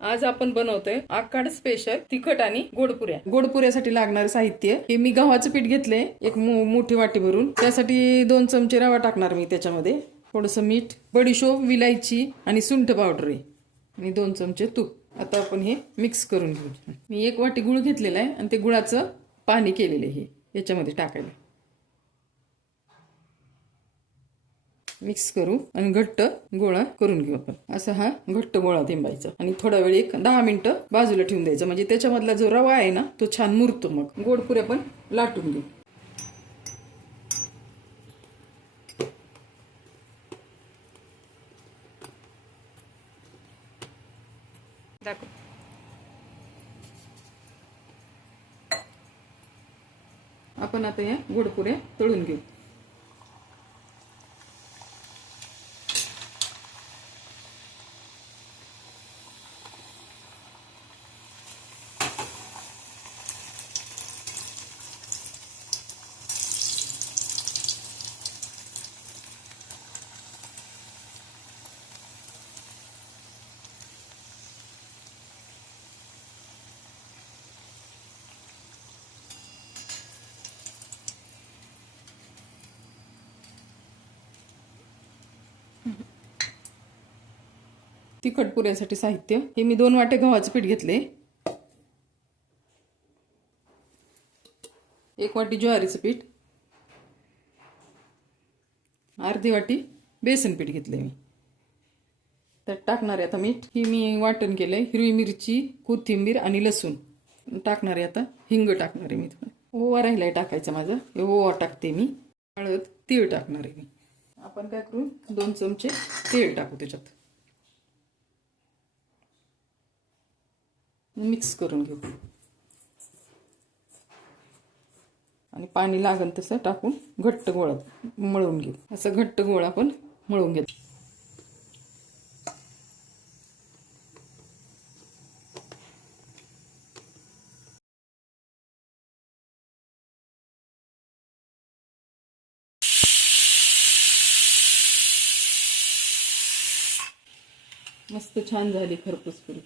आज आपण बनवतोय आक्काड स्पेशल तिखट आणि गोडपुऱ्या। गोडपुऱ्यासाठी लागणारे साहित्य हे मी गव्हाचं पीठ घेतले एक मोठी वाटी भरून। त्यासाठी 2 चमचे रवा टाकणार मी त्याच्यामध्ये, थोडंसं मीठ, बडीशोप, विलायची आणि सुंठ पावडर आहे आणि 2 चमचे तूप। आता आपण हे मिक्स करून घेऊ। मी 1 वाटी गुळ घेतलेला आहे आणि ते गुळाचं पाणी केलेलं आहे याच्यामध्ये टाकायला। मिक्स करू आणि घट्ट गोळा करून घेऊ आपण। असा हा घट्ट गोळा तिंबायचा आणि थोडा वेळ 10 मिनिटं बाजूला ठेवून द्यायचं, म्हणजे त्याच्यामधला जो रवा आहे ना तो छान मुरतो। मग गोडपुऱ्या पण लाटून घेऊ। दाखव। आपण आता या गोडपुऱ्या तळून घेऊ। तिखट पुऱ्यासाठी साहित्य हे मी 2 वाटे गव्हाचं पीठ घेतले, 1 वाटी ज्वारीचं पीठ, अर्धी वाटी बेसन पीठ घेतले मी। त्यात टाकणार आहे आता मीठ। ही मी वाटण केलंय, हिरवी मिरची, कोथिंबीर आणि लसूण टाकणार आहे। आता हिंग टाकणार आहे मी, थोडं ओवा राहिलाय टाकायचा माझा, हे ओवा टाकते मी। हळद, तीळ टाकणार आहे मी। आपण काय करू, 2 चमचे तेल टाकू त्याच्यात, मिक्स करून घेऊ आणि पाणी लागेल तसं टाकून घट्ट गोळा मळून घेऊ। असं घट्ट गोळा आपण मळून घेऊ। मस्त छान झाली खरपूस पुरी।